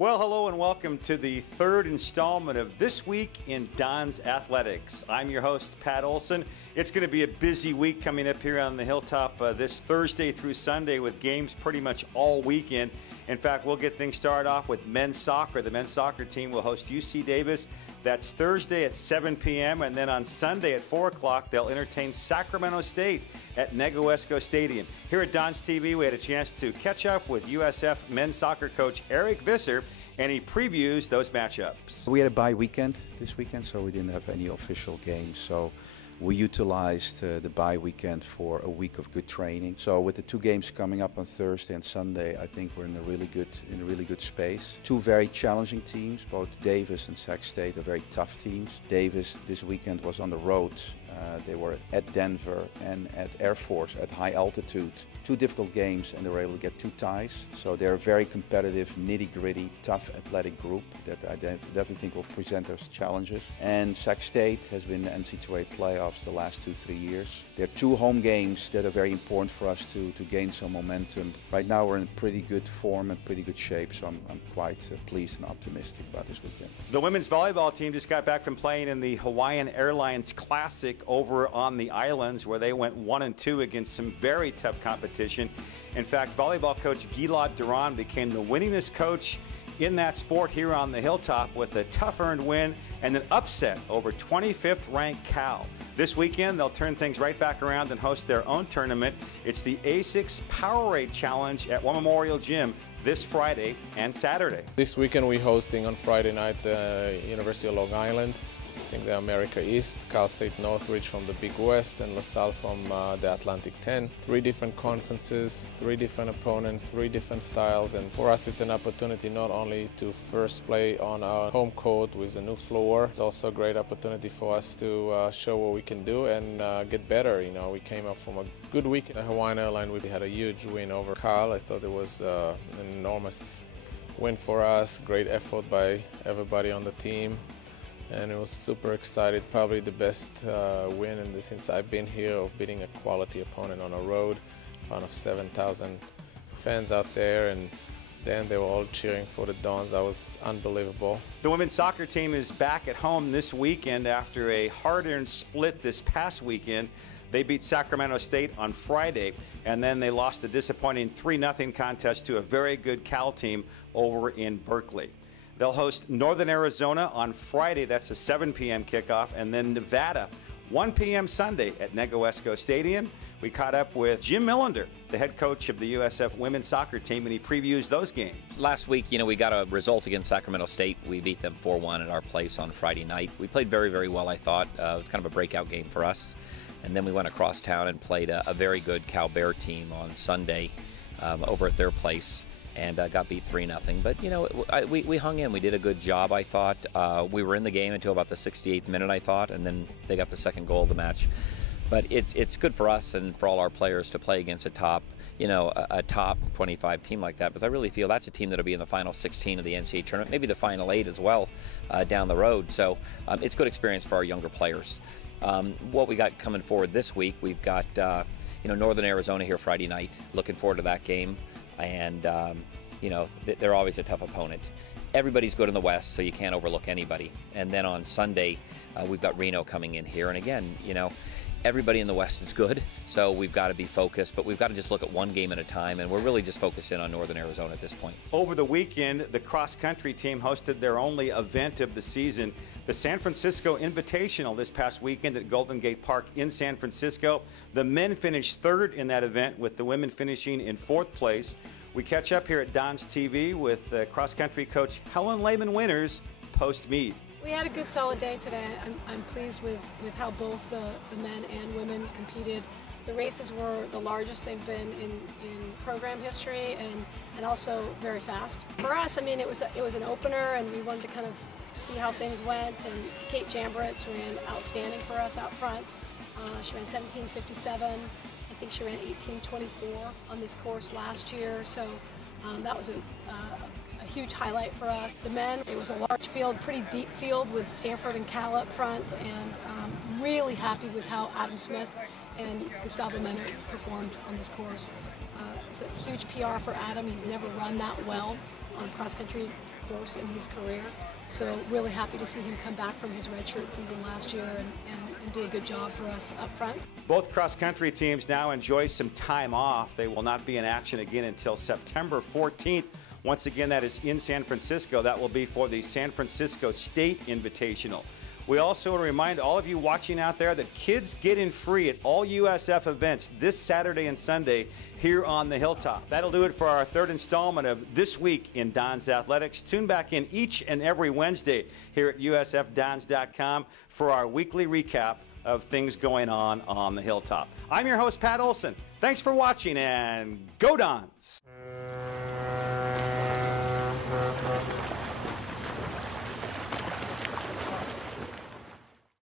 Well, hello and welcome to the third installment of This Week in Don's Athletics. I'm your host, Pat Olson. It's going to be a busy week coming up here on the Hilltop this Thursday through Sunday with games pretty much all weekend. In fact, we'll get things started off with men's soccer. The men's soccer team will host UC Davis. That's Thursday at 7 p.m. And then on Sunday at 4 o'clock, they'll entertain Sacramento State at Negoesco Stadium. Here at DonsTV, we had a chance to catch up with USF men's soccer coach Eric Visser, and he previews those matchups. We had a bye weekend this weekend, so we didn't have any official games. So we utilized the bye weekend for a week of good training. So with the two games coming up on Thursday and Sunday, I think we're in a really good space. Two very challenging teams, both Davis and Sac State are very tough teams. Davis this weekend was on the road. They were at Denver and at Air Force at high altitude. Two difficult games, and they were able to get two ties. So they're a very competitive, nitty-gritty, tough athletic group that I definitely think will present us challenges. And Sac State has been in the NCAA playoffs the last 2-3 years. There are two home games that are very important for us to gain some momentum. Right now we're in pretty good form and pretty good shape, so I'm quite pleased and optimistic about this weekend. The women's volleyball team just got back from playing in the Hawaiian Airlines Classic over on the islands, where they went 1-2 against some very tough competition. In fact, volleyball coach Gilad Duran became the winningest coach in that sport here on the Hilltop with a tough earned win and an upset over 25th ranked Cal. This weekend, they'll turn things right back around and host their own tournament. It's the ASICS Powerade Challenge at One Memorial Gym this Friday and Saturday. This weekend we're hosting on Friday night the University of Long Island. I think the America East, Cal State Northridge from the Big West, and LaSalle from the Atlantic 10. Three different conferences, three different opponents, three different styles, and for us it's an opportunity not only to first play on our home court with a new floor, it's also a great opportunity for us to show what we can do and get better. You know, we came up from a good week in Hawaiian Airlines. We had a huge win over Cal. I thought it was an enormous win for us, great effort by everybody on the team. And it was super excited, probably the best win since I've been here, of beating a quality opponent on a road in front of 7,000 fans out there, and then they were all cheering for the Dons. That was unbelievable. The women's soccer team is back at home this weekend after a hard-earned split this past weekend. They beat Sacramento State on Friday, and then they lost a disappointing 3-0 contest to a very good Cal team over in Berkeley. They'll host Northern Arizona on Friday. That's a 7 p.m. kickoff. And then Nevada, 1 p.m. Sunday at Negoesco Stadium. We caught up with Jim Millender, the head coach of the USF women's soccer team, and he previews those games. Last week, we got a result against Sacramento State. We beat them 4-1 at our place on Friday night. We played very, very well, I thought. It was kind of a breakout game for us. And then we went across town and played a very good Cal Bear team on Sunday over at their place, and got beat 3-0. But, we hung in. We did a good job, I thought. We were in the game until about the 68th minute, I thought, and then they got the second goal of the match. But it's good for us and for all our players to play against a top 25 team like that, because I really feel that's a team that'll be in the final 16 of the NCAA tournament, maybe the final 8 as well down the road. So it's good experience for our younger players. What we got coming forward this week, we've got Northern Arizona here Friday night. Looking forward to that game. And, they're always a tough opponent. Everybody's good in the West, so you can't overlook anybody. And then on Sunday, we've got Reno coming in here. And again, everybody in the West is good, so we've got to be focused, but we've got to just look at one game at a time, and we're really just focused in on Northern Arizona at this point. Over the weekend, the cross-country team hosted their only event of the season, the San Francisco Invitational, this past weekend at Golden Gate Park in San Francisco. The men finished third in that event, with the women finishing in fourth place. We catch up here at DonsTV with cross-country coach Helen Lehman-Winters post-meet. We had a good solid day today. I'm pleased with how both the men and women competed. The races were the largest they've been in program history, and also very fast. For us, it was an opener, and we wanted to kind of see how things went, and Kate Jamberitz ran outstanding for us out front. She ran 17:57. I think she ran 18:24 on this course last year, so that was a huge highlight for us. The men, it was a large field, pretty deep field with Stanford and Cal up front, and really happy with how Adam Smith and Gustavo Menner performed on this course. It was a huge PR for Adam. He's never run that well on cross-country course in his career. So really happy to see him come back from his redshirt season last year and do a good job for us up front. Both cross-country teams now enjoy some time off. They will not be in action again until September 14th. Once again, that is in San Francisco. That will be for the San Francisco State Invitational. We also want to remind all of you watching out there that kids get in free at all USF events this Saturday and Sunday here on the Hilltop. That'll do it for our third installment of This Week in Dons Athletics. Tune back in each and every Wednesday here at usfdons.com for our weekly recap of things going on the Hilltop. I'm your host, Pat Olson. Thanks for watching, and go Dons!